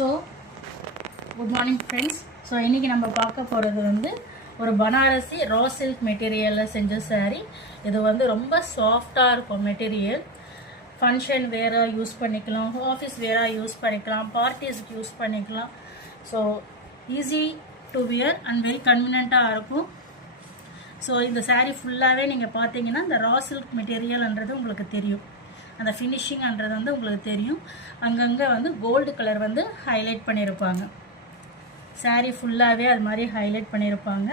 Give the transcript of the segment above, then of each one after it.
So good morning friends. So இன்றைக்கி நம்ம பார்க்க போகிறது வந்து ஒரு பனாரசி ரா சில்க் மெட்டீரியலில் செஞ்ச saree. இது வந்து ரொம்ப சாஃப்டாக இருக்கும் மெட்டீரியல். ஃபங்க்ஷன் வேராக யூஸ் பண்ணிக்கலாம், ஆஃபீஸ் வேராக யூஸ் பண்ணிக்கலாம், பார்ட்டிஸ்க்கு யூஸ் பண்ணிக்கலாம். So easy to wear and very கன்வீனியண்ட்டாக இருக்கும். ஸோ இந்த saree ஃபுல்லாகவே நீங்கள் பார்த்தீங்கன்னா இந்த ரா சில்க் மெட்டீரியல்ன்றது உங்களுக்கு தெரியும், அந்த ஃபினிஷிங்ன்றது வந்து உங்களுக்கு தெரியும். அங்கங்கே வந்து கோல்டு கலர் வந்து ஹைலைட் பண்ணியிருப்பாங்க. saree ஃபுல்லாகவே அது மாதிரி ஹைலைட் பண்ணியிருப்பாங்க.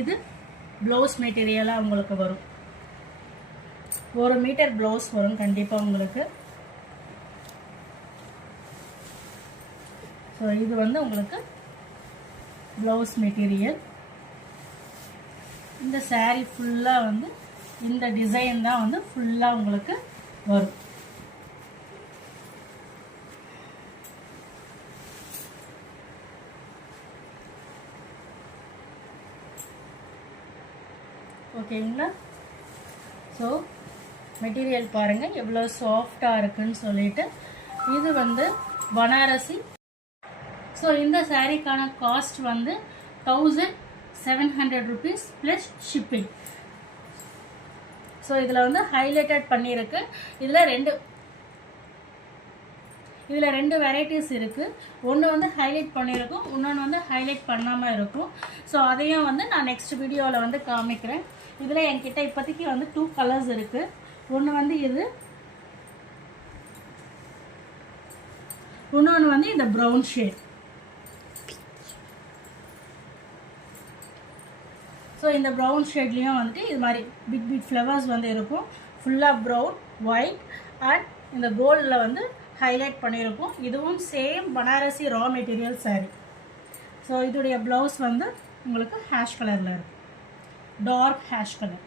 இது ப்ளவுஸ் மெட்டீரியலாக உங்களுக்கு வரும். 1 மீட்டர் ப்ளவுஸ் வரும் கண்டிப்பாக உங்களுக்கு. ஸோ இது வந்து உங்களுக்கு ப்ளவுஸ் மெட்டீரியல். இந்த saree ஃபுல்லாக வந்து இந்த டிசைன் தான் வந்து ஃபுல்லாக உங்களுக்கு வரும். ஓகேங்களா? ஸோ மெட்டீரியல் பாருங்கள் எவ்வளோ சாஃப்டாக இருக்குன்னு சொல்லிட்டு. இது வந்து பனாரசி. ஸோ இந்த சாரீக்கான காஸ்ட் வந்து 1700 rupees ப்ளஸ் ஷிப்பிங். ஸோ இதில் வந்து ஹைலைட்டட் பண்ணியிருக்கு. இதில் ரெண்டு வெரைட்டிஸ் இருக்குது. ஒன்று வந்து ஹைலைட் பண்ணியிருக்கும், இன்னொன்று வந்து ஹைலைட் பண்ணாமல் இருக்கும். ஸோ அதையும் வந்து நான் நெக்ஸ்ட் வீடியோவில் வந்து காமிக்கிறேன். இதில் என்கிட்ட இப்போதைக்கு வந்து 2 கலர்ஸ் இருக்குது. ஒன்று வந்து இது, இன்னொன்று வந்து இந்த ப்ரௌன் ஷேட். ஸோ இந்த ப்ரௌன் ஷேட்லேயும் வந்துட்டு இது மாதிரி பிக் பிக் ஃப்ளவர்ஸ் வந்து இருக்கும். ஃபுல்லாக ப்ரௌன், ஒயிட் அண்ட் இந்த கோல்டில் வந்து ஹைலைட் பண்ணியிருக்கும். இதுவும் same Banarasi raw material saree. So இதோடைய ப்ளவுஸ் வந்து உங்களுக்கு ஹேஷ் கலரில் இருக்கும், டார்க் ஹேஷ் கலர்.